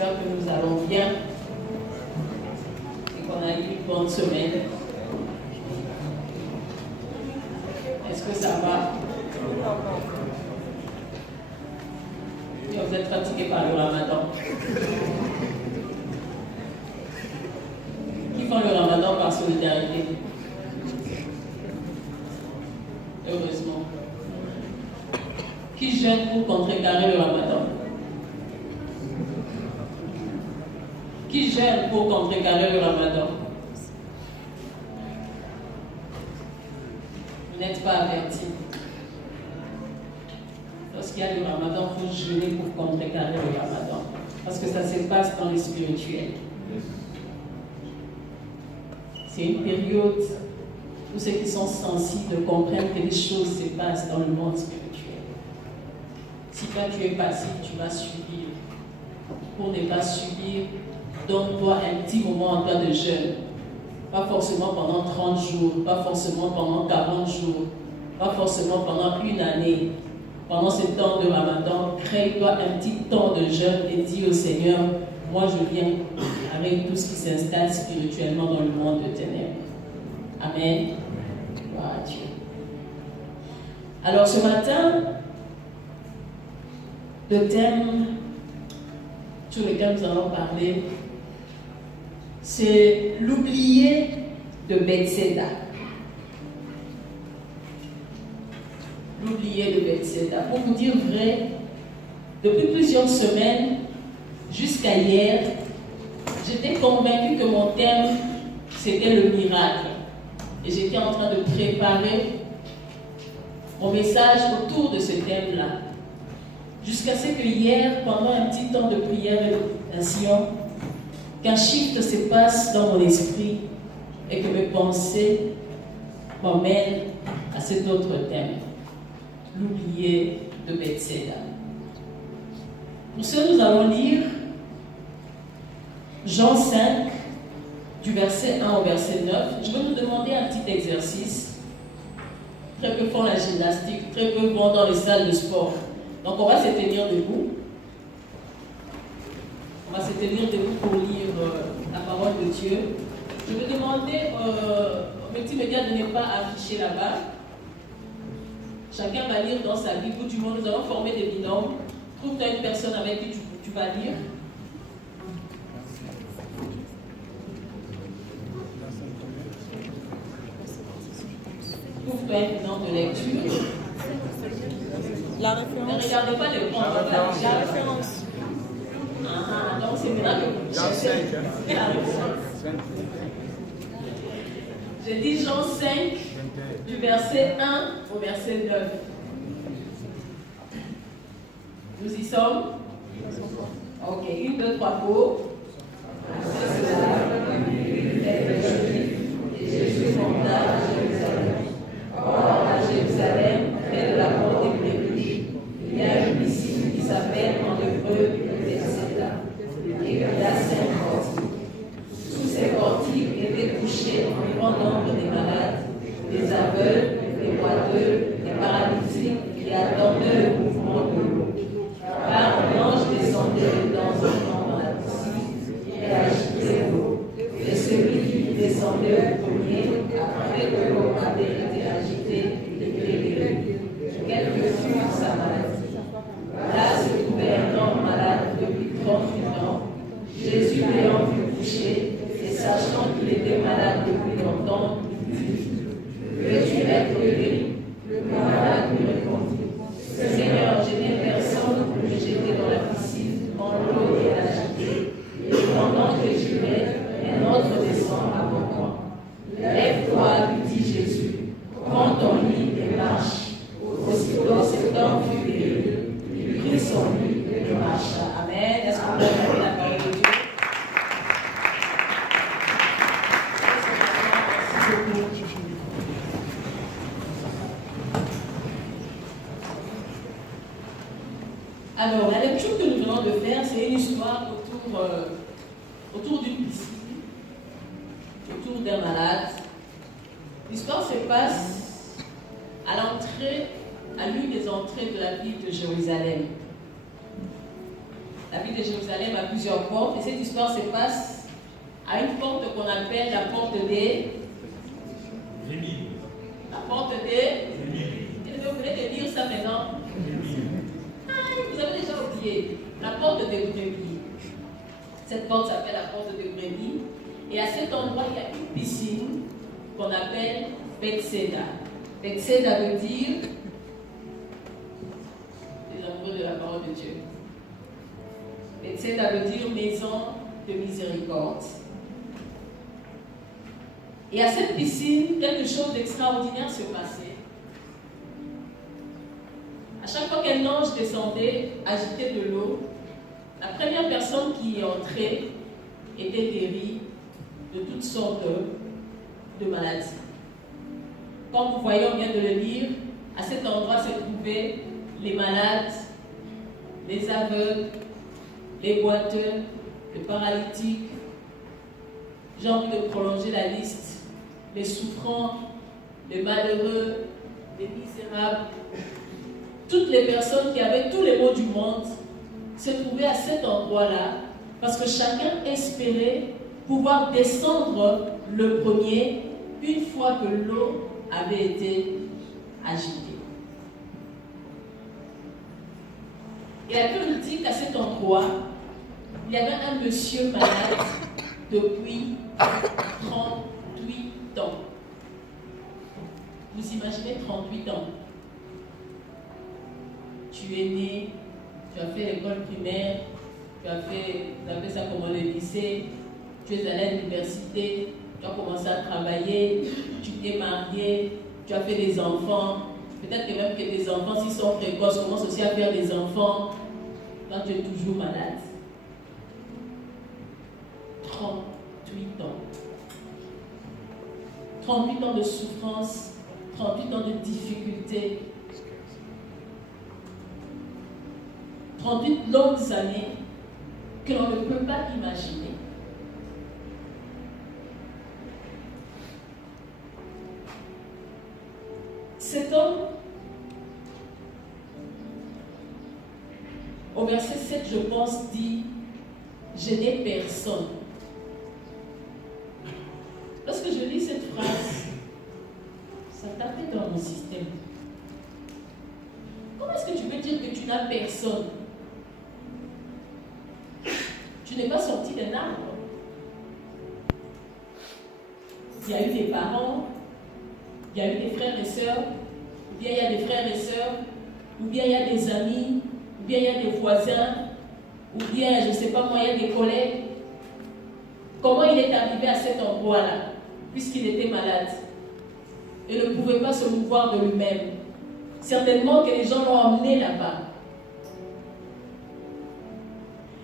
J'espère que nous allons bien et qu'on a eu une bonne semaine. Est-ce que ça va? Et vous êtes fatigué par le ramadan. Qui font le ramadan par solidarité? Heureusement. Qui jeûne pour contrecarrer le ramadan? Qui jeûne pour contrecarrer le ramadan? Vous n'êtes pas avertis. Lorsqu'il y a le ramadan, il faut jeûner pour contrecarrer le ramadan. Parce que ça se passe dans le spirituel. C'est une période où ceux qui sont sensibles comprennent que les choses se passent dans le monde spirituel. Si toi tu es passif, tu vas subir. Pour ne pas subir, donne-toi un petit moment en temps de jeûne. Pas forcément pendant 30 jours, pas forcément pendant 40 jours, pas forcément pendant une année. Pendant ce temps de ramadan, crée-toi un petit temps de jeûne et dis au Seigneur, moi je viens avec tout ce qui s'installe spirituellement dans le monde de ténèbres. Amen. Gloire à Dieu. Alors ce matin, le thème sur lequel nous allons parler, c'est l'oublié de Bethséda. L'oublié de Bethséda. Pour vous dire vrai, depuis plusieurs semaines, jusqu'à hier, j'étais convaincue que mon thème, c'était le miracle. Et j'étais en train de préparer mon message autour de ce thème-là. Jusqu'à ce que hier, pendant un petit temps de prière et de méditation, qu'un shift se passe dans mon esprit et que mes pensées m'emmènent à cet autre thème, l'oublié de Bethséda. Pour ce, nous allons lire Jean 5, du verset 1 au verset 9. Je vais nous demander un petit exercice. Très peu font la gymnastique, très peu vont dans les salles de sport. Donc on va se tenir debout. On va se tenir debout pour lire la parole de Dieu. Je vais demander aux multimédias de ne pas afficher là-bas. Chacun va lire dans sa Bible. Tout le monde, nous allons former des binômes. Trouve-toi une personne avec qui tu vas lire. Trouve-toi un binôme de lecture. La référence. Ne regardez pas le point. La référence. Donc c'est maintenant que vous cherchez la référence. J'ai dit Jean 5, du verset 1 au verset 9. Nous y sommes? Ok, 1, 2, 3, go. C'est cela, et Jésus monta à Jérusalem. Or, à Jérusalem, près de la porte des Brebis, il y a une piscine qui s'appelle en hébreu Bethséda. Et il y a 5 portiques. Sous ces portiques étaient couchés un grand nombre de malades, des aveugles, des boiteux, des paralytiques qui attendaient le mouvement de l'eau. Car un ange descendait dans un temps dans la piscine et agitait l'eau. Et celui qui descendait le premier, après que l'eau avait été agitée, était guéri. Quelle que fût sa maladie. Là se trouvait un homme malade depuis 38 ans. Jésus l'ayant vu coucher, et sachant qu'il était malade depuis longtemps, dit, veux-tu être guéri? Le malade lui répondit, Seigneur, je n'ai personne pour me jeter dans la piscine quand l'eau est agitée. Et pendant que j'y vais, un autre descend avant moi. Lève-toi, lui dit Jésus, prends ton lit et marche. Aussitôt cet homme fut guéri. Il prit son lit et marcha. Amen. Est-ce qu'on peut faire la parole de Dieu? Alors, la lecture que nous venons de faire, c'est une histoire autour d'une piscine, autour d'un malade. L'histoire se passe à l'une des entrées de la ville de Jérusalem. la ville de Jérusalem à plusieurs portes. Et cette histoire se passe à une porte qu'on appelle la porte des... La porte des... Vous venez de lire ça maintenant. Vous avez déjà oublié. La porte des brebis. Cette porte s'appelle la porte des brebis. Et à cet endroit, il y a une piscine qu'on appelle Bethséda. Bethséda veut dire les amoureux de la parole de Dieu. Bethséda veut dire maison de miséricorde. Et à cette piscine, quelque chose d'extraordinaire se passait. À chaque fois qu'un ange descendait, agité de l'eau, la première personne qui y entrait était guérie de toutes sortes de maladies. Comme vous voyez, on vient de le lire, à cet endroit se trouvaient les malades, les aveugles, les boiteux, les paralytiques. J'ai envie de prolonger la liste. Les souffrants, les malheureux, les misérables. Toutes les personnes qui avaient tous les maux du monde se trouvaient à cet endroit-là parce que chacun espérait pouvoir descendre le premier une fois que l'eau avait été agitée. Et la Bible dit qu'à cet endroit, il y avait un monsieur malade depuis 38 ans. Vous imaginez 38 ans. Tu es né, tu as fait l'école primaire, tu as fait, vous appelez ça comment, le lycée, tu es allé à l'université, tu as commencé à travailler, tu t'es marié, tu as fait des enfants. Peut-être que même que tes enfants, s'ils sont précoces, commencent aussi à faire des enfants quand tu es toujours malade. 38 ans. 38 ans de souffrance, 38 ans de difficultés. 38 longues années que l'on ne peut pas imaginer. Cet homme, au verset 7, je pense, dit « Je n'ai personne ». Lorsque je lis cette phrase, ça tapait dans mon système. Comment est-ce que tu peux dire que tu n'as personne? Tu n'es pas sorti d'un arbre. Il y a eu des parents, il y a eu des frères et sœurs, ou bien il y a des frères et sœurs, ou bien il y a des amis, ou bien il y a des voisins, ou bien, je ne sais pas moi, il y a des collègues. Comment il est arrivé à cet endroit-là, puisqu'il était malade et ne pouvait pas se mouvoir de lui-même? Certainement que les gens l'ont emmené là-bas.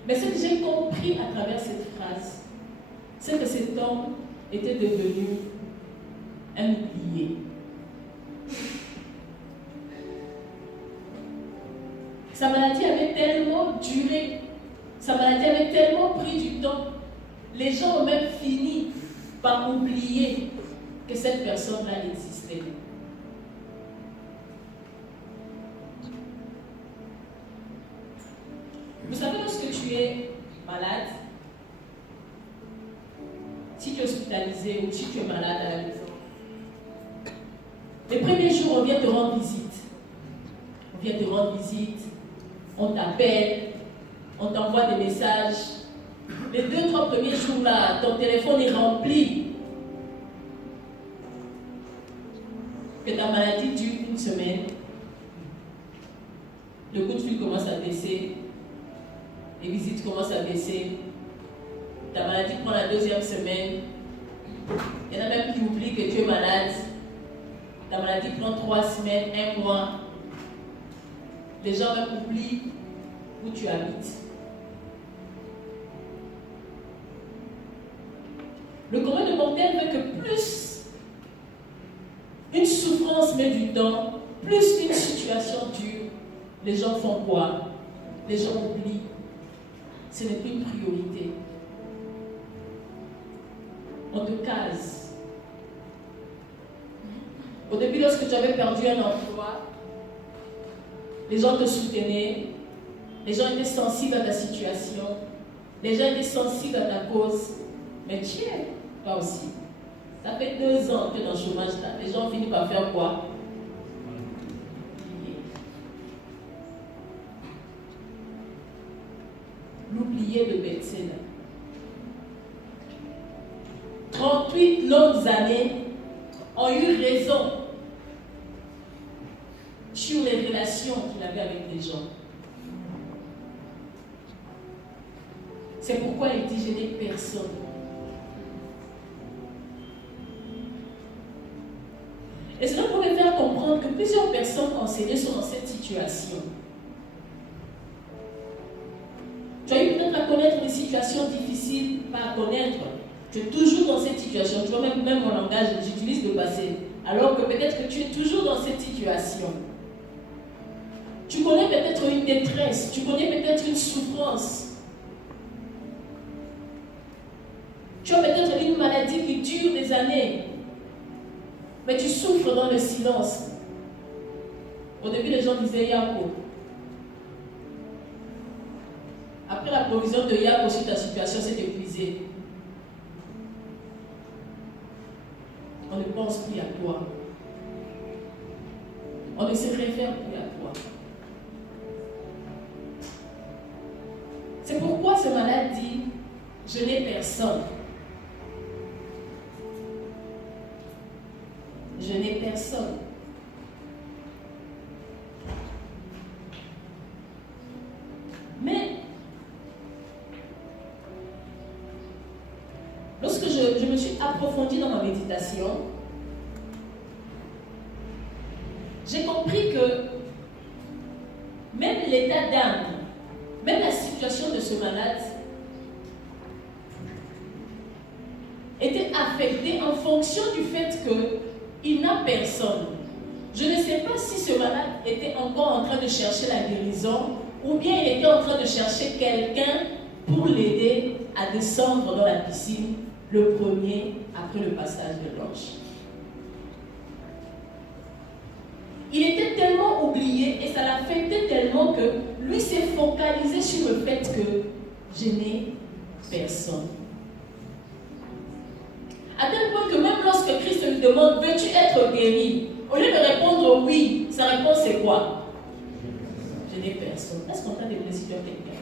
Mais ce que j'ai compris à travers cette phrase, c'est que cet homme était devenu un oublié. Sa maladie avait tellement duré, sa maladie avait tellement pris du temps, les gens ont même fini par oublier que cette personne-là existait. Vous savez, lorsque tu es malade, si tu es hospitalisé ou si tu es malade à la maison, les premiers jours, on vient te rendre visite. On vient te rendre visite, on t'appelle, on t'envoie des messages. Les 2-3 premiers jours-là, ton téléphone est rempli. Que ta maladie dure une semaine, le coup de fil commence à baisser. Les visites commencent à baisser. Ta maladie prend la 2e semaine. Il y en a même qui oublient que tu es malade. Ta maladie prend 3 semaines, 1 mois. Les gens même oublient où tu habites. Le commun des mortels veut que plus une souffrance met du temps, plus une situation dure, les gens font quoi? Les gens oublient. Ce n'est plus une priorité. On te case. Au début, lorsque tu avais perdu un emploi, les gens te soutenaient. Les gens étaient sensibles à ta situation. Les gens étaient sensibles à ta cause. Mais tiens, toi aussi. Ça fait 2 ans que tu es dans le chômage là. Les gens finissent par faire quoi? L'oublier de Bethsaida. 38 longues années ont eu raison sur les relations qu'il avait avec les gens. C'est pourquoi il dit: je n'ai personne. Et cela pourrait faire comprendre que plusieurs personnes enseignées sont dans cette situation. Tu as eu peut-être à connaître des situations difficiles, pas à connaître. Tu es toujours dans cette situation. Tu vois, même mon langage, j'utilise le passé. Alors que peut-être que tu es toujours dans cette situation. Tu connais peut-être une détresse, tu connais peut-être une souffrance. Tu as peut-être une maladie qui dure des années. Mais tu souffres dans le silence. Au début, les gens disaient Yako. Après la provision de Yako sur ta situation s'est épuisée. On ne pense plus à toi. On ne se réfère plus à toi. C'est pourquoi ce malade dit: je n'ai personne. Je n'ai personne. Mais lorsque je me suis approfondie dans ma méditation, j'ai compris que même l'état d'âme, même la situation de ce malade était affectée en fonction du fait qu'il n'a personne. Je ne sais pas si ce malade était encore en train de chercher la guérison ou bien il était en train de chercher quelqu'un pour l'aider à descendre dans la piscine le premier après le passage de l'ange. Il était tellement oublié et ça l'affectait tellement que lui s'est focalisé sur le fait que je n'ai personne. À tel point que même lorsque Christ lui demande: veux-tu être guéri? Au lieu de répondre oui, sa réponse c'est quoi? Je n'ai personne. Est-ce qu'on a des plaisirs de quelqu'un?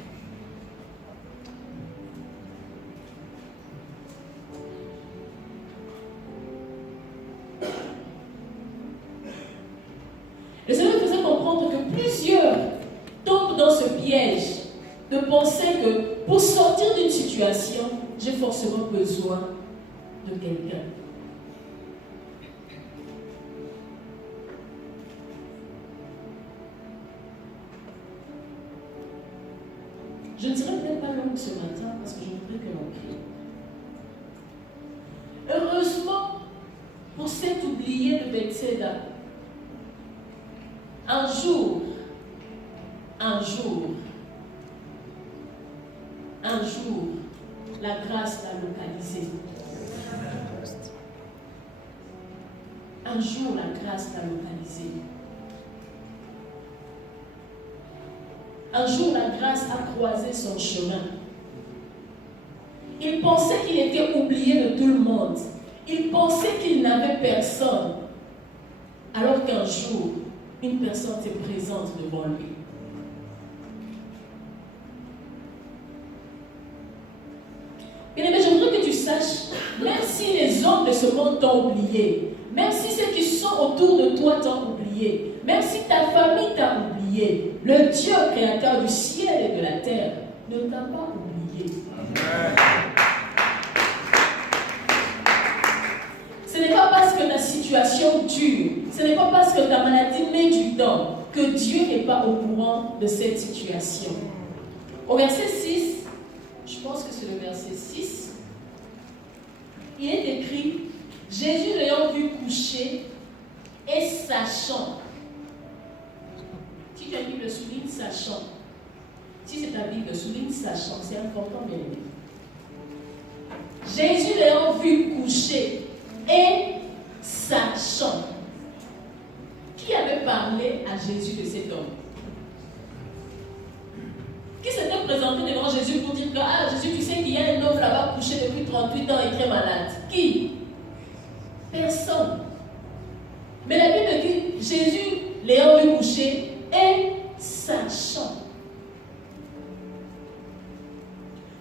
Le Seigneur faisait comprendre que plusieurs tombent dans ce piège de penser que pour sortir d'une situation, j'ai forcément besoin de quelqu'un. Je ne serai peut-être pas longue ce matin parce que je voudrais que l'on prie. Heureusement, pour cet oublié de Bethsaida, un jour, la grâce l'a localisé. Un jour, la grâce l'a localisé. Un jour, la grâce a croisé son chemin. Il pensait qu'il était oublié de tout le monde. Il pensait qu'il n'avait personne. Alors qu'un jour, une personne se présente devant lui. Bien-aimé, je voudrais que tu saches, même si les hommes de ce monde t'ont oublié, même si ceux qui sont autour de toi t'ont oublié, même si ta famille t'a oublié, le Dieu créateur du ciel et de la terre ne t'a pas oublié. Amen. Ce n'est pas parce que ta situation dure, ce n'est pas parce que ta maladie met du temps que Dieu n'est pas au courant de cette situation. Au verset 6, je pense que c'est le verset 6, il est écrit: Jésus l'ayant vu coucher et sachant. Si tu as une Bible, souligne sachant. Si c'est ta Bible, souligne sachant. C'est important, bien aimé. Jésus l'ayant vu coucher et sachant. Qui avait parlé à Jésus de cet homme? présenté devant Jésus pour dire que ah, Jésus, tu sais qu'il y a un homme là-bas couché depuis 38 ans et très malade. Qui? Personne. Mais la Bible dit, Jésus, l'ayant vu coucher, et sachant.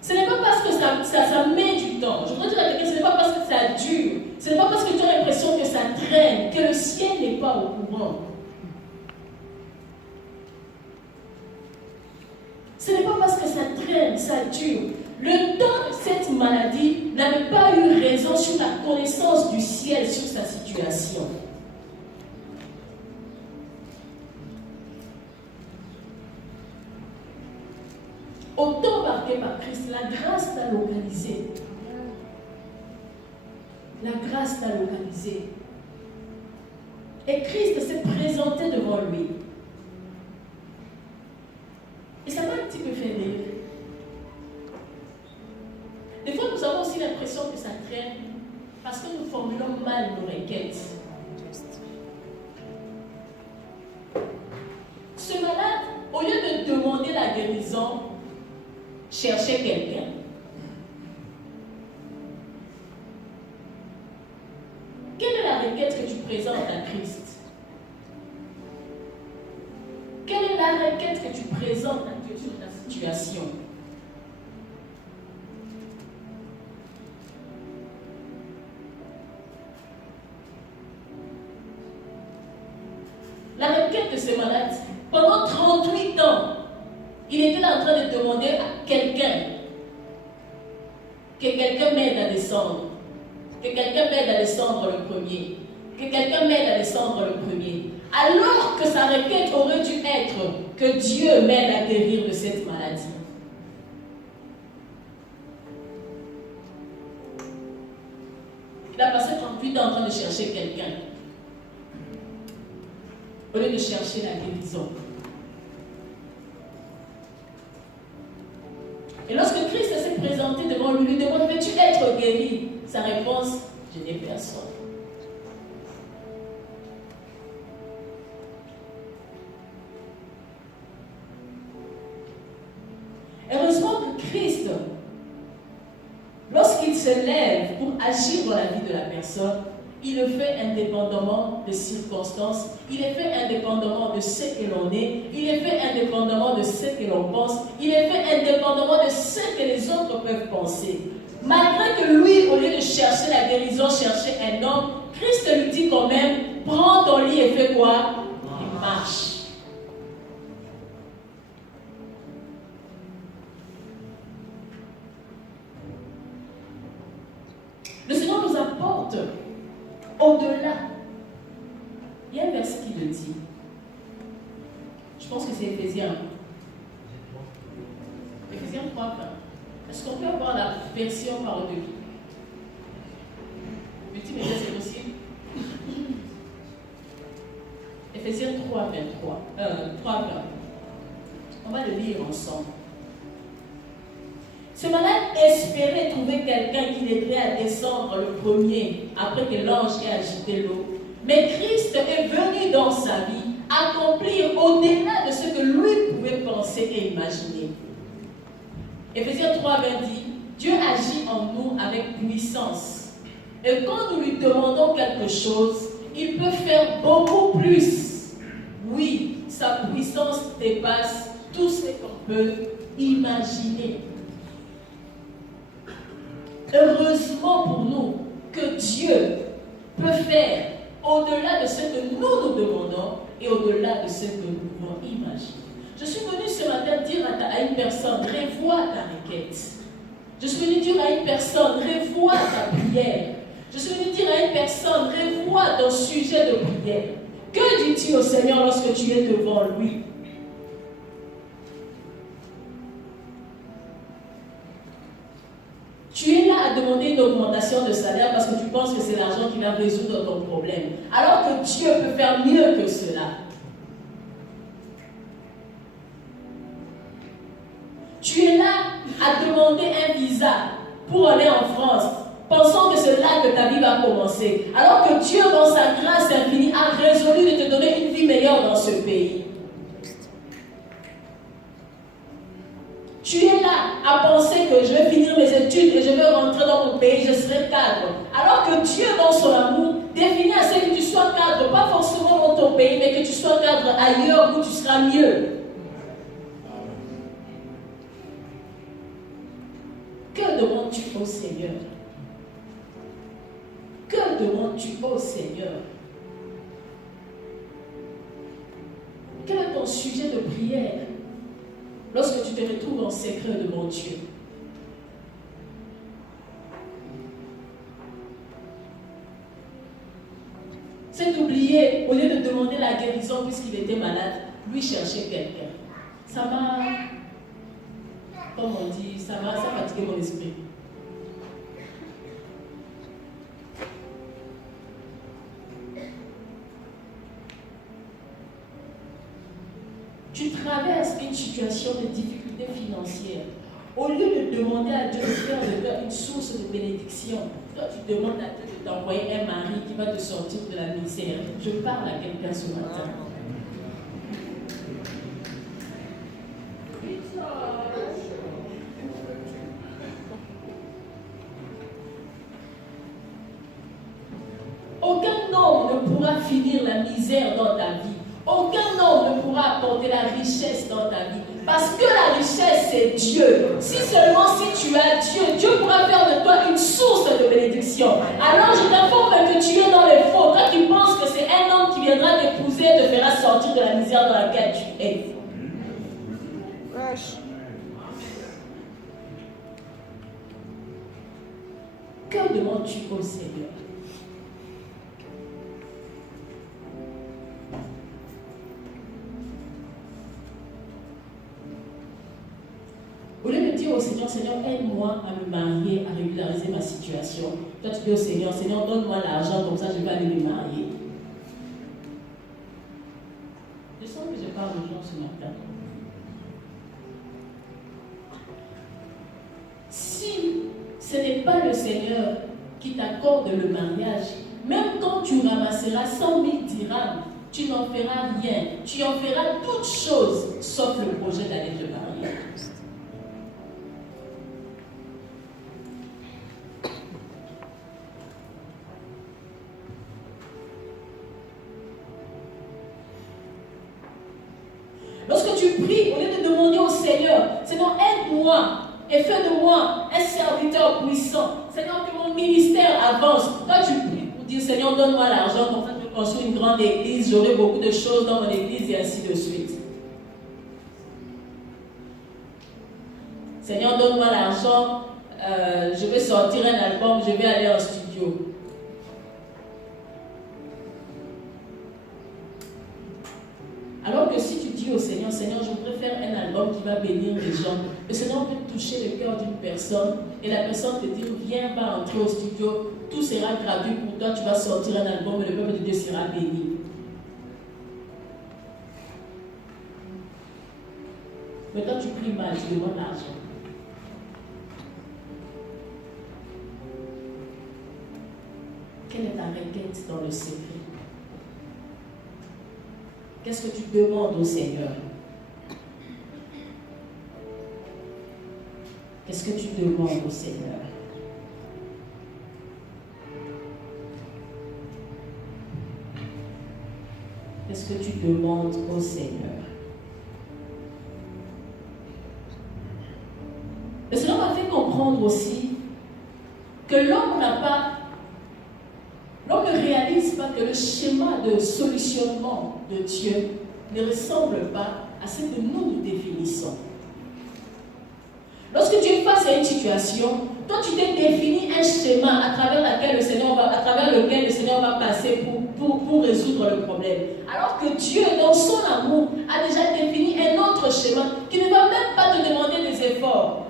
Ce n'est pas parce que ça met du temps. Je voudrais dire à quelqu'un, ce n'est pas parce que ça dure. Ce n'est pas parce que tu as l'impression que ça traîne, que le ciel n'est pas au courant. Ce n'est pas parce que ça traîne, ça dure. Le temps de cette maladie n'avait pas eu raison sur la connaissance du ciel sur sa situation. Au temps marqué par Christ, la grâce t'a localisé. La grâce t'a localisé. Et Christ s'est présenté devant lui. Et ça m'a un petit peu fait rire. Des fois, nous avons aussi l'impression que ça traîne parce que nous formulons mal nos requêtes. Ce malade, au lieu de demander la guérison, cherchait quelqu'un. Quelle est la requête que tu présentes à Christ? Quelle est la requête que tu présentes à Dieu sur ta situation? La requête de ce malade, pendant 38 ans, il était là en train de demander à quelqu'un que quelqu'un m'aide à descendre, que quelqu'un m'aide à descendre le premier, que quelqu'un m'aide à descendre le premier. Alors que sa requête aurait dû être que Dieu m'aide à guérir de cette maladie. Il a passé 38 ans en train de chercher quelqu'un, au lieu de chercher la guérison. Et lorsque Christ s'est présenté devant lui, lui demande, veux-tu être guéri? Sa réponse, je n'ai personne. Heureusement que Christ, lorsqu'il se lève pour agir dans la vie de la personne, il le fait indépendamment des circonstances, il est fait indépendamment de ce que l'on est, il est fait indépendamment de ce que l'on pense, il est fait indépendamment de ce que les autres peuvent penser. Malgré que lui, au lieu de chercher la guérison, cherchait un homme, Christ lui dit quand même, prends ton lit et fais quoi? Et marche. Le Seigneur nous apporte au-delà. Il y a un verset qui le dit. Je pense que c'est Éphésiens. Éphésiens 3, 20. Est-ce qu'on peut avoir la version par-dessus? Multimédia, c'est possible? Éphésiens 3, 23. 3, 20. On va le lire ensemble. Ce malade espérait trouver quelqu'un qui l'aiderait à descendre le premier après que l'ange ait agité l'eau. Mais Christ est venu dans sa vie accomplir au-delà de ce que lui pouvait penser et imaginer. Éphésiens 3, 20 dit, Dieu agit en nous avec puissance. Et quand nous lui demandons quelque chose, il peut faire beaucoup plus. Oui, sa puissance dépasse tout ce qu'on peut imaginer. Heureusement pour nous que Dieu peut faire au-delà de ce que nous nous demandons et au-delà de ce que nous pouvons imaginer. Je suis venue ce matin dire à une personne, revois ta requête. Je suis venue dire à une personne, revois ta prière. Je suis venue dire à une personne, revois ton sujet de prière. Que dis-tu au Seigneur lorsque tu es devant lui? Tu es là à demander une augmentation de salaire parce que tu penses que c'est l'argent qui va résoudre ton problème. Alors que Dieu peut faire mieux que cela. Tu es là à demander un visa pour aller en France, pensant que c'est là que ta vie va commencer. Alors que Dieu, dans sa grâce infinie, a résolu de te donner une vie meilleure dans ce pays. Tu es là à penser que je vais finir mes études et je vais rentrer dans mon pays, je serai cadre. Alors que Dieu, dans son amour, définit à ce que tu sois cadre, pas forcément dans ton pays, mais que tu sois cadre ailleurs où tu seras mieux. Que demandes-tu au Seigneur? Que demandes-tu au Seigneur? Quel est ton sujet de prière lorsque tu te retrouves en secret devant Dieu? C'est d'oublier, au lieu de demander la guérison puisqu'il était malade, lui chercher quelqu'un. Ça m'a, comme on dit, ça fatigué mon esprit. Tu traverses une situation de difficulté financière. Au lieu de demander à Dieu de faire de toi une source de bénédiction, toi tu demandes à Dieu de t'envoyer un mari qui va te sortir de la misère. Je parle à quelqu'un ce matin. Aucun homme ne pourra finir la misère dans ta vie. Aucun homme ne pourra apporter la richesse dans ta vie. Parce que la richesse, c'est Dieu. Si seulement si tu as Dieu, Dieu pourra faire de toi une source de bénédiction. Alors je t'informe que tu es dans les faux. Toi qui penses que c'est un homme qui viendra t'épouser et te fera sortir de la misère dans laquelle tu es. Que demandes-tu au Seigneur? Au lieu de dire au Seigneur, Seigneur, aide-moi à me marier, à régulariser ma situation. Toi, tu dis au Seigneur, Seigneur, donne-moi l'argent, comme ça je vais aller me marier. Je sens que je parle aux gens ce matin. Si ce n'est pas le Seigneur qui t'accorde le mariage, même quand tu ramasseras 100 000 dirhams, tu n'en feras rien. Tu en feras toutes choses, sauf le projet d'aller te marier. Lorsque tu pries, au lieu de demander au Seigneur, Seigneur, aide-moi et fais de moi un serviteur puissant. Seigneur, que mon ministère avance. Toi, tu pries pour dire, Seigneur, donne-moi l'argent, comme ça je vais construire une grande église, j'aurai beaucoup de choses dans mon église et ainsi de suite. Seigneur, donne-moi l'argent, je vais sortir un album, je vais aller en studio. Alors que si tu dis au Seigneur, Seigneur, je voudrais faire un album qui va bénir les gens, le Seigneur peut toucher le cœur d'une personne et la personne te dit, viens, va entrer au studio, tout sera gratuit pour toi, tu vas sortir un album et le peuple de Dieu sera béni. Mais toi, tu pries mal, tu demandes l'argent. Quelle est ta requête dans le secret? Qu'est-ce que tu demandes au Seigneur? Qu'est-ce que tu demandes au Seigneur? Qu'est-ce que tu demandes au Seigneur? Le Seigneur m'a fait comprendre aussi que l'homme ne réalise pas que le schéma de solutionnement de Dieu ne ressemble pas à ce que nous définissons. Lorsque tu es face à une situation, toi tu t'es défini un schéma à travers lequel le Seigneur va passer pour résoudre le problème. Alors que Dieu, dans son amour, a déjà défini un autre schéma qui ne va même pas te demander des efforts.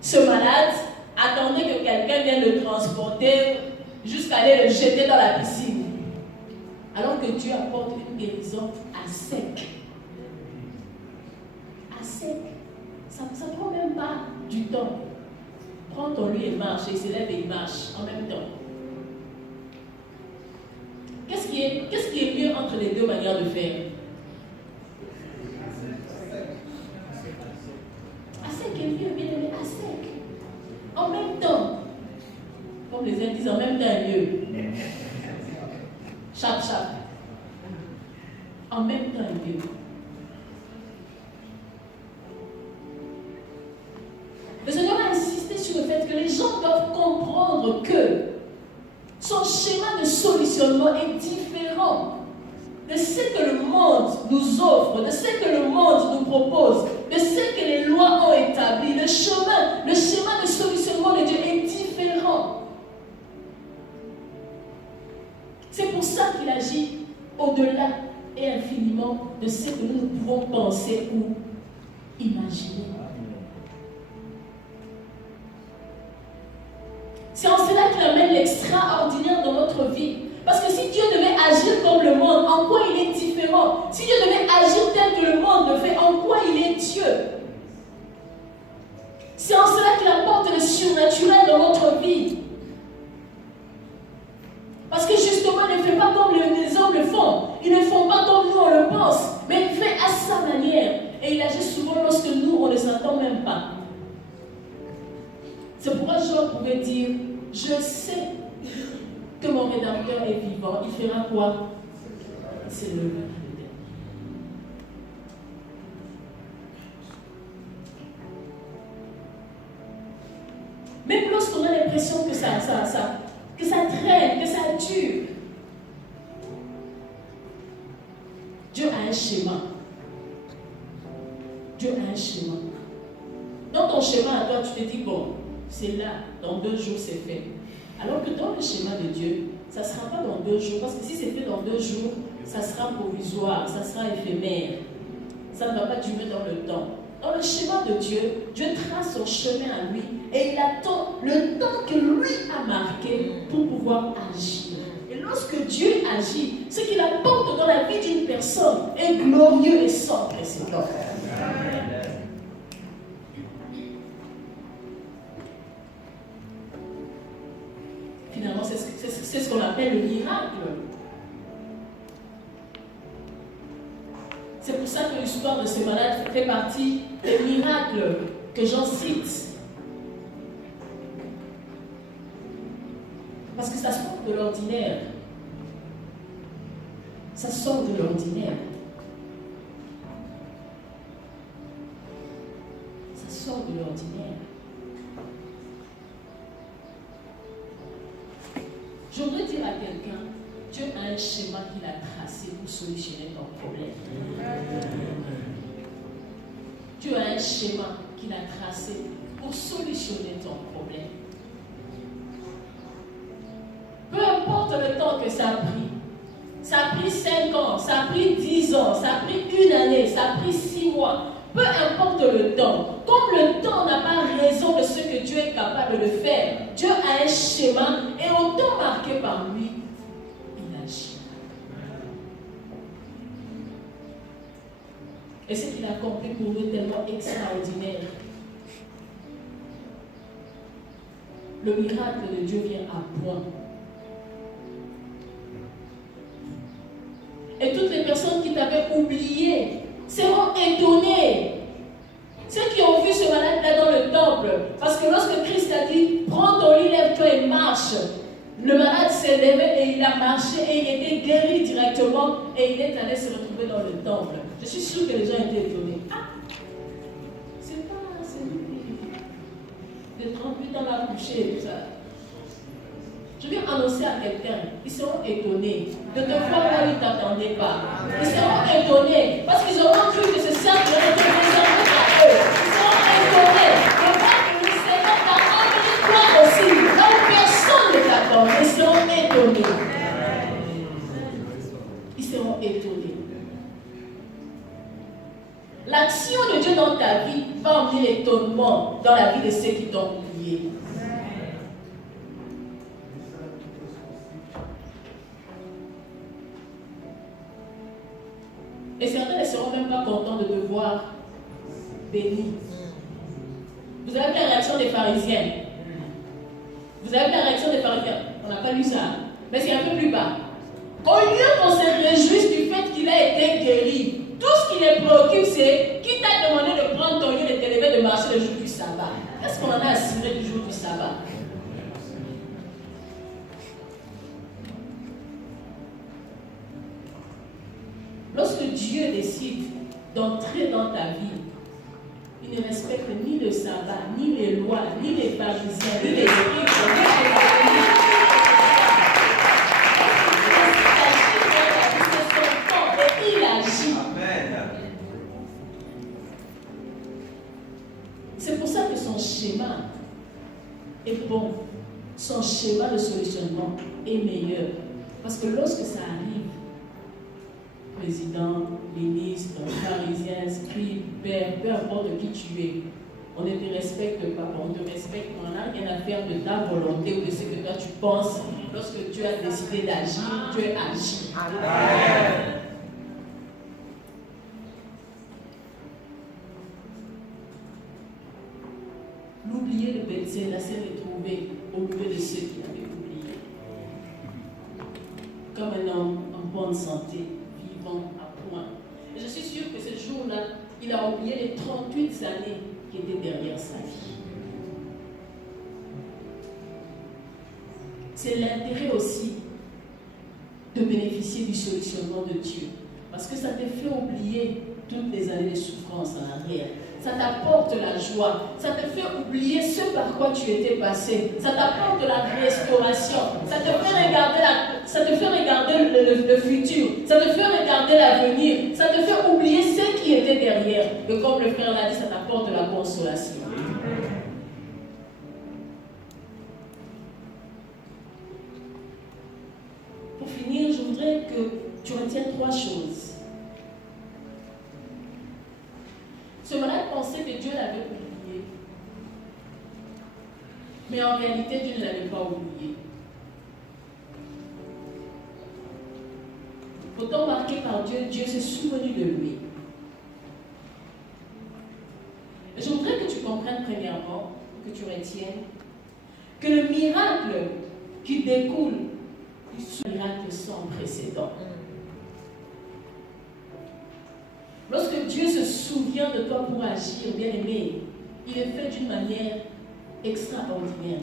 Ce malade attendait que quelqu'un vienne le transporter jusqu'à aller le jeter dans la piscine. Alors que Dieu apporte une guérison à sec. À sec. Ça ne prend même pas du temps. Prends ton lit et marche, et il se lève et il marche en même temps. Qu'est-ce qui est mieux entre les deux manières de faire? À sec est mieux. même temps, comme les uns disent, en même temps et mieux. Chap. En même temps et mieux. Le Seigneur a insisté sur le fait que les gens doivent comprendre que son schéma de solutionnement est différent de ce que le monde nous offre, de ce que le monde nous propose, de ce que les lois ont établi. Le schéma de solutionnement de Dieu est différent. C'est pour ça qu'il agit au-delà et infiniment de ce que nous pouvons penser ou imaginer. C'est en cela qu'il amène l'extraordinaire dans notre vie. Parce que si Dieu devait agir comme le monde, en quoi il est différent? Si Dieu devait agir tel que le monde le fait, en quoi il est Dieu? C'est en cela qu'il apporte le surnaturel dans notre vie. Parce que justement, il ne fait pas comme les hommes le font. Ils ne font pas comme nous on le pense. Mais il fait à sa manière. Et il agit souvent lorsque nous, on ne s'attend même pas. C'est pourquoi Job pouvait dire, je sais que mon Rédempteur est vivant. Il fera quoi? C'est le même. Même lorsqu'on a l'impression que ça traîne, que ça dure, Dieu a un schéma. Dieu a un schéma. Dans ton schéma à toi, tu te dis, bon, c'est là, dans 2 jours c'est fait. Alors que dans le schéma de Dieu, ça ne sera pas dans 2 jours, parce que si c'est fait dans 2 jours, ça sera provisoire, ça sera éphémère. Ça ne va pas durer dans le temps. Dans le schéma de Dieu, Dieu trace son chemin à lui et il attend le temps que lui a marqué pour pouvoir agir. Et lorsque Dieu agit, ce qu'il apporte dans la vie d'une personne est glorieux et sans précédent. Finalement, c'est ce qu'on appelle le miracle. C'est pour ça que l'histoire de ce malade fait partie des miracles que j'en cite. Parce que ça sort de l'ordinaire. Ça sort de l'ordinaire. Ça sort de l'ordinaire. Je voudrais dire à quelqu'un, Dieu a un schéma qu'il a tracé pour solutionner ton problème. Dieu a un schéma qu'il a tracé pour solutionner ton problème. Peu importe le temps que ça a pris. Ça a pris 5 ans, ça a pris 10 ans, ça a pris 1 année, ça a pris 6 mois. Peu importe le temps. Comme le temps n'a pas raison de ce que Dieu est capable de faire, Dieu a un schéma et au temps marqué par lui, il agit. Et ce qu'il a accompli pour nous est tellement extraordinaire. Le miracle de Dieu vient à point. Et toutes les personnes qui t'avaient oublié seront étonnées. Ceux qui ont vu ce malade-là dans le temple, parce que lorsque Christ a dit, prends ton lit, lève-toi et marche, le malade s'est levé et il a marché et il était guéri directement et il est allé se retrouver dans le temple. Je suis sûre que les gens étaient étonnés. Ah, c'est pas, c'est lui. De 38 ans à coucher et tout ça. Je viens annoncer à quelqu'un, ils seront étonnés de te voir là où ils ne t'attendaient pas. Ils seront étonnés parce qu'ils auront cru que ce cercle était réservé à eux. Ils seront étonnés de voir que le Seigneur t'a amené toi aussi. Là où personne ne t'attendait, ils seront étonnés. Ils seront étonnés. L'action de Dieu dans ta vie va emmener l'étonnement dans la vie de ceux qui t'ont oublié. Et certains ne seront même pas contents de te voir béni. Vous avez vu la réaction des pharisiens. Vous avez vu la réaction des pharisiens. On n'a pas lu ça. Mais c'est un peu plus bas. Au lieu qu'on se réjouisse du fait qu'il a été guéri, tout ce qui les préoccupe, c'est qui t'a demandé de prendre ton lieu de te lever de marcher le jour du sabbat. Qu'est-ce est-ce qu'on en a assuré du jour du sabbat? Lorsque Dieu décide d'entrer dans ta vie, il ne respecte ni le sabbat, ni les lois, ni les pharisiens, ni les scribes, ni les rabbins. Et il agit. C'est pour ça que son schéma est bon. Son schéma de solutionnement est meilleur. Parce que lorsque ça arrive, président, ministre, pharisien, scribe, père, peu importe qui tu es, on ne te respecte pas, on te respecte, on n'a rien à faire de ta volonté ou de ce que toi tu penses. Lorsque tu as décidé d'agir, tu agis. Amen. L'oublié de Bethsaida s'est retrouvé au milieu de ceux qui l'avaient oublié. Comme un homme en bonne santé, vivant à point. Et je suis sûre que ce jour-là, il a oublié les 38 années qui étaient derrière sa vie. C'est l'intérêt aussi de bénéficier du solutionnement de Dieu. Parce que ça te fait oublier toutes les années de souffrance en arrière. Ça t'apporte la joie. Ça te fait oublier ce par quoi tu étais passé. Ça t'apporte la restauration. Ça te fait regarder le futur. Ça te fait regarder l'avenir. Ça te fait oublier ce qui était derrière. Et comme le frère l'a dit, ça t'apporte la consolation. Pour finir, je voudrais que tu retiennes 3 choses. Ce malade pensait que Dieu l'avait oublié. Mais en réalité, Dieu ne l'avait pas oublié. Pourtant marqué par Dieu, Dieu s'est souvenu de lui. Je voudrais que tu comprennes premièrement, que tu retiennes, que le miracle qui découle du miracle sans précédent. Lorsque Dieu se souvient de toi pour agir, bien-aimé, il est fait d'une manière extraordinaire,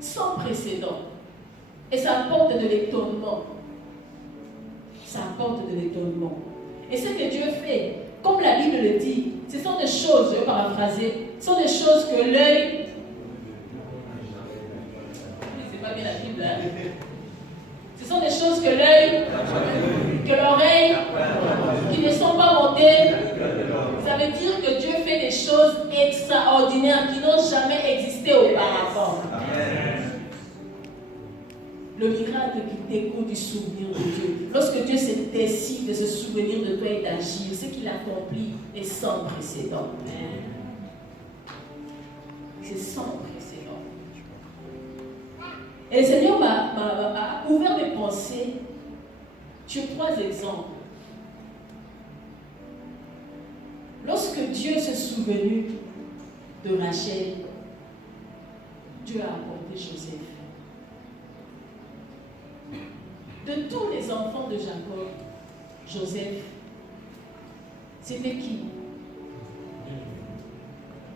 sans précédent. Et ça apporte de l'étonnement. Ça apporte de l'étonnement. Et ce que Dieu fait, comme la Bible le dit, ce sont des choses, je vais paraphraser, ce sont des choses que l'œil... C'est pas bien la Bible, hein? Ce sont des choses que l'œil, que l'oreille, qui ne sont pas montées. Ça veut dire que Dieu fait des choses extraordinaires qui n'ont jamais existé auparavant. Le miracle qui découle du souvenir de Dieu. Lorsque Dieu se décide de se souvenir de toi et d'agir, ce qu'il accomplit est sans précédent. C'est sans précédent. Et le Seigneur m'a ouvert mes pensées sur 3 exemples. Lorsque Dieu s'est souvenu de Rachel, Dieu a apporté Joseph. De tous les enfants de Jacob, Joseph, c'était qui?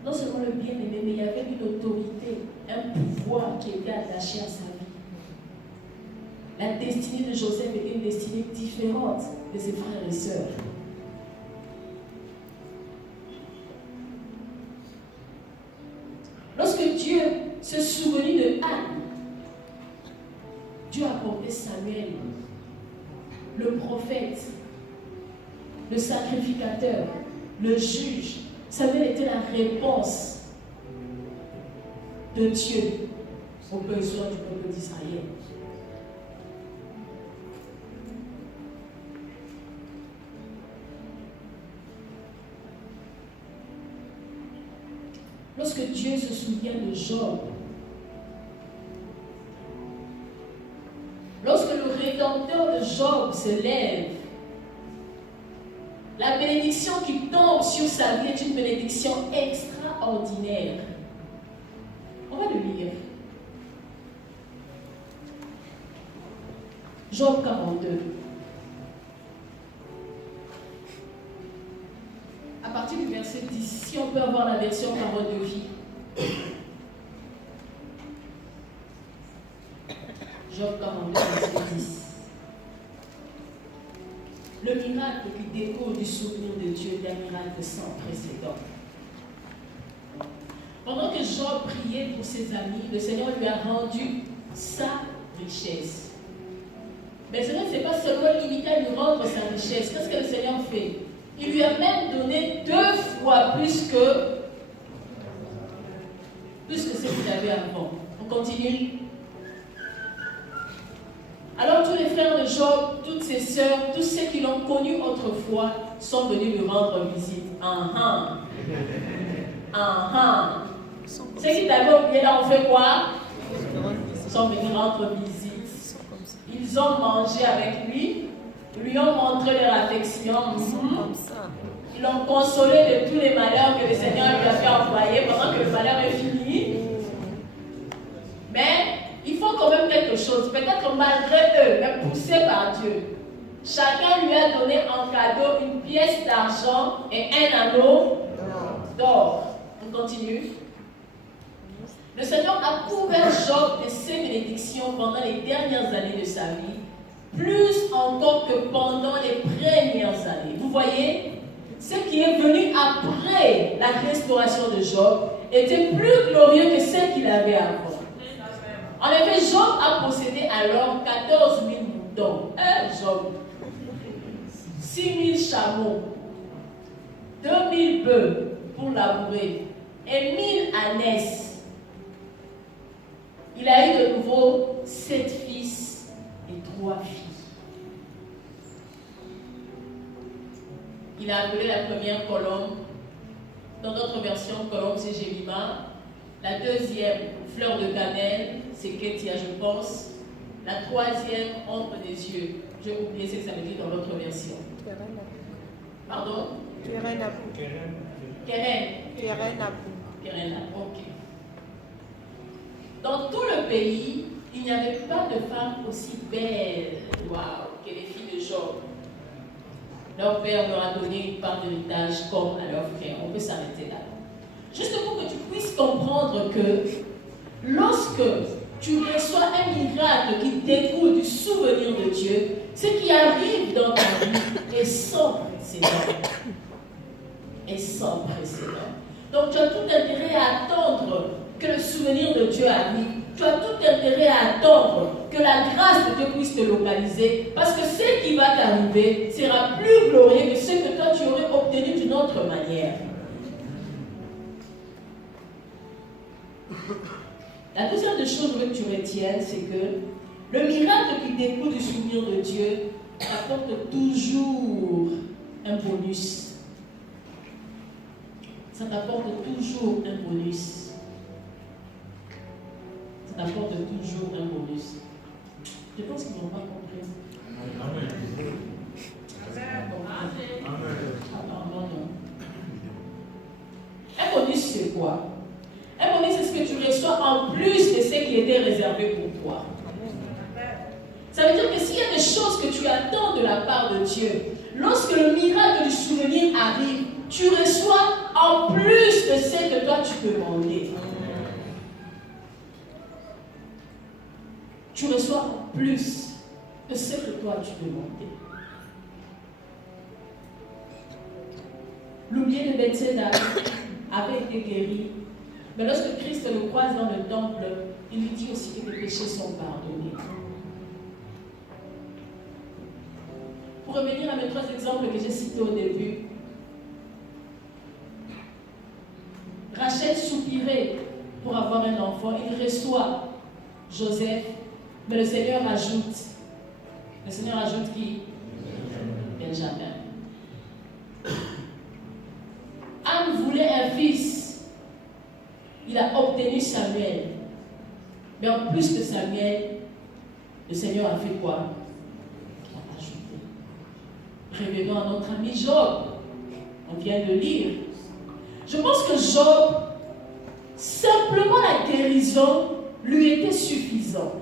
Non seulement le bien-aimé, mais il y avait une autorité, un pouvoir qui était attaché à sa vie. La destinée de Joseph était une destinée différente de ses frères et sœurs. Lorsque Dieu se souvenait de Anne, Dieu a apporté Samuel, le prophète, le sacrificateur, le juge. Samuel était la réponse de Dieu aux besoins du peuple d'Israël. Lorsque Dieu se souvient de Job, lorsque le Rédempteur de Job se lève, la bénédiction qui tombe sur sa vie est une bénédiction extraordinaire. On va le lire. Job 42. À à partir du verset 10, si on peut avoir la version parole de vie. Job 42, verset 10. Le miracle qui découle du souvenir de Dieu est un miracle sans précédent. Pendant que Job priait pour ses amis, le Seigneur lui a rendu sa richesse. Mais le Seigneur ne s'est pas seulement limité à lui rendre sa richesse. Qu'est-ce que le Seigneur fait? Il lui a même donné 2 fois plus que ce qu'il avait avant. On continue. Alors tous les frères de Job, toutes ses sœurs, tous ceux qui l'ont connu autrefois sont venus lui rendre visite. Ceux qui t'avaient oublié là, on fait quoi? Ils sont venus rendre visite. Ils ont mangé avec lui, lui ont montré leur affection. Ils l'ont consolé de tous les malheurs que le Seigneur lui a fait envoyer pendant que le malheur est fini. Mais il faut quand même quelque chose. Peut-être malgré eux, même poussés par Dieu, chacun lui a donné en cadeau une pièce d'argent et un anneau d'or. On continue. Le Seigneur a couvert Job de ses bénédictions pendant les dernières années de sa vie, plus encore que pendant les premières années. Vous voyez, ce qui est venu après la restauration de Job était plus glorieux que ce qu'il avait avant. En effet, Job a possédé alors 14 000 moutons. Job. 6 000 chameaux. 2 000 bœufs pour labourer. Et 1000 ânesses. Il a eu de nouveau 7 fils et 3 filles. Il a appelé la première colombe. Dans d'autres versions, colombe c'est Jemima. La deuxième, fleur de cannelle, c'est Ketia, je pense. La troisième, ombre des yeux. J'ai oublié ce que ça veut dire dans l'autre version. Pardon? Keren, ok. Dans tout le pays, il n'y avait pas de femme aussi belle, que les filles de Job. Leur père leur a donné une part d'héritage comme à leur frère. On peut s'arrêter là. Juste pour que tu puisses comprendre que lorsque tu reçois un miracle qui découle du souvenir de Dieu, ce qui arrive dans ta vie est sans précédent. Donc tu as tout intérêt à attendre que le souvenir de Dieu arrive. Tu as tout intérêt à attendre que la grâce de Dieu puisse te localiser, parce que ce qui va t'arriver sera plus glorieux que ce que toi tu aurais obtenu d'une autre manière. La deuxième des choses que tu retiens, c'est que le miracle qui découle du souvenir de Dieu apporte toujours un bonus. Ça t'apporte toujours un bonus. Ça t'apporte toujours un bonus. Je pense qu'ils n'ont pas compris. Amen. Un bonus, c'est quoi? Un bonus, c'est ce que tu reçois en plus de ce qui était réservé pour toi. Ça veut dire que s'il y a des choses que tu attends de la part de Dieu, lorsque le miracle du souvenir arrive, tu reçois en plus de ce que toi tu demandais. Tu reçois en plus de ce que toi tu demandais. L'oublié de Bethsaida avait été guéri. Mais lorsque Christ le croise dans le temple, il lui dit aussi que les péchés sont pardonnés. Pour revenir à mes 3 exemples que j'ai cités au début, Rachel soupirait pour avoir un enfant, il reçoit Joseph, mais le Seigneur ajoute qui? Benjamin. Anne voulait un fils, il a obtenu Samuel, mais en plus de Samuel, le Seigneur a fait quoi? Il a ajouté. Revenons à notre ami Job, on vient de lire. Je pense que Job, simplement la guérison lui était suffisant.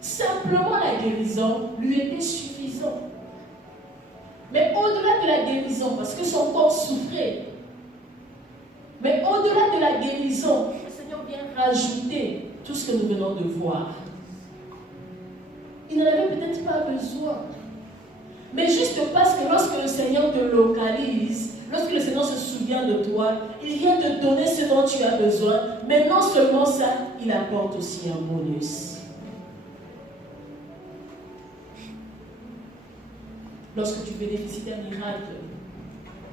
Simplement la guérison lui était suffisant. Mais au-delà de la guérison, parce que son corps souffrait, mais au-delà de la guérison, le Seigneur vient rajouter tout ce que nous venons de voir. Il n'en avait peut-être pas besoin. Mais juste parce que lorsque le Seigneur te localise, lorsque le Seigneur se souvient de toi, il vient te donner ce dont tu as besoin. Mais non seulement ça, il apporte aussi un bonus. Lorsque tu bénéficies d'un miracle,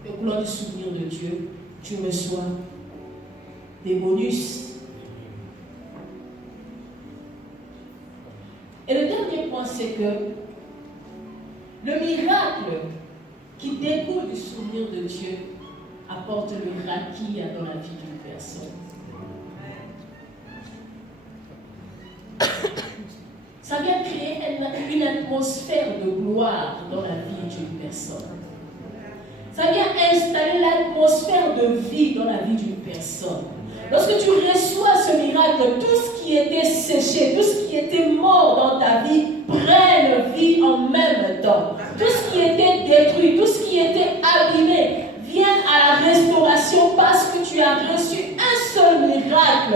au couleur du souvenir de Dieu, tu reçois des bonus. Et le dernier point, c'est que le miracle qui découle du souvenir de Dieu apporte le miracle qu'il y a dans la vie d'une personne. Ça vient créer une atmosphère de gloire dans la vie d'une personne. Ça vient installer l'atmosphère de vie dans la vie d'une personne. Lorsque tu reçois ce miracle, tout ce qui était séché, tout ce qui était mort dans ta vie, prenne vie en même temps. Tout ce qui était détruit, tout ce qui était abîmé, vient à la restauration parce que tu as reçu un seul miracle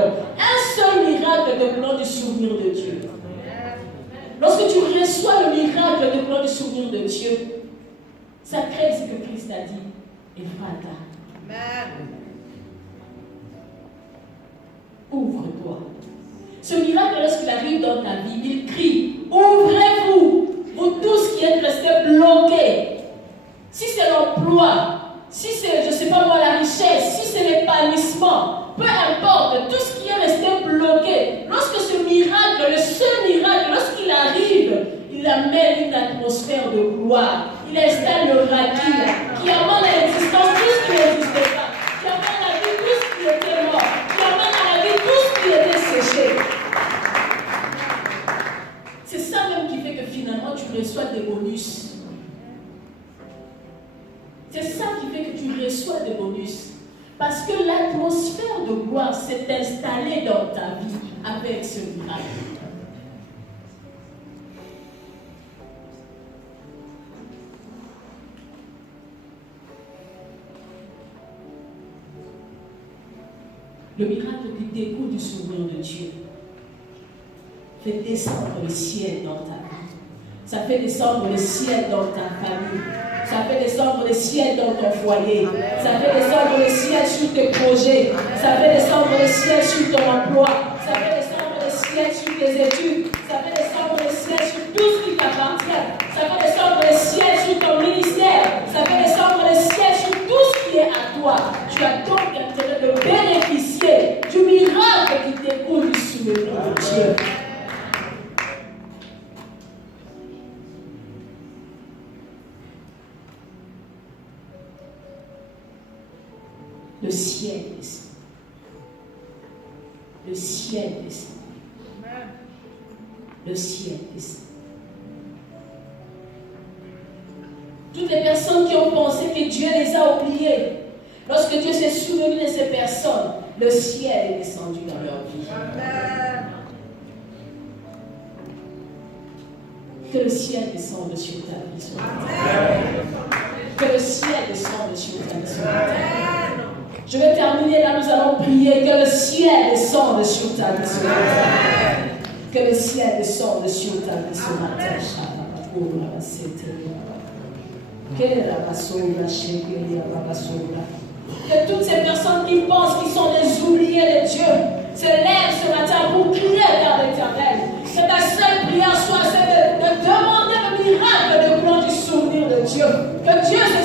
de du souvenir de Dieu. Lorsque tu reçois le miracle de du souvenir de Dieu, ça crée ce que Christ a dit, Ephrata. Ouvre-toi. Ce miracle, lorsqu'il arrive dans ta vie, il crie, ouvrez-vous, vous tous qui êtes restés bloqués. Si c'est l'emploi, si c'est, je ne sais pas moi, la richesse, si c'est l'épanouissement, peu importe, tout ce qui est resté bloqué, lorsque ce miracle, le seul miracle, lorsqu'il arrive, il amène une atmosphère de gloire. Il installe le radis qui amène à l'existence tout ce qui n'existait pas, qui amène à la vie tout ce qui était mort, qui amène à la vie tout ce qui était séché. C'est ça même qui fait que finalement tu reçois des bonus. C'est ça qui fait que tu reçois des bonus. Parce que l'atmosphère de gloire s'est installée dans ta vie avec ce miracle. Le miracle qui découle du souvenir de Dieu fait descendre le ciel dans ta vie. Ça fait descendre le ciel dans ta famille. Ça fait descendre le ciel dans ton foyer. Ça fait descendre le ciel sur tes projets. Ça fait descendre le ciel sur ton emploi. Ça fait descendre le ciel sur tes études. Ça fait descendre le ciel sur tout ce qui t'appartient. Ça fait descendre le ciel sur ton ministère. Ça fait descendre le ciel sur tout ce qui est à toi. Tu as donc intérêt de bénéficier du miracle qui découle du souvenir de Dieu. Le ciel descend. Le ciel descend. Le ciel descend. Toutes les personnes qui ont pensé que Dieu les a oubliées, lorsque Dieu s'est souvenu de ces personnes, le ciel est descendu dans leur vie. Que le ciel descende sur ta vie ce matin. Que le ciel descende sur ta vie ce matin. Je vais terminer là, nous allons prier. Que le ciel descende sur ta vie ce matin. Que le ciel descende sur ta vie ce matin. Que toutes ces personnes qui pensent qu'ils sont des oubliés de Dieu se lèvent ce matin pour crier vers l'Éternel. Que ta seule prière soit celle de demander le miracle de gloire du souvenir de Dieu. Que Dieu se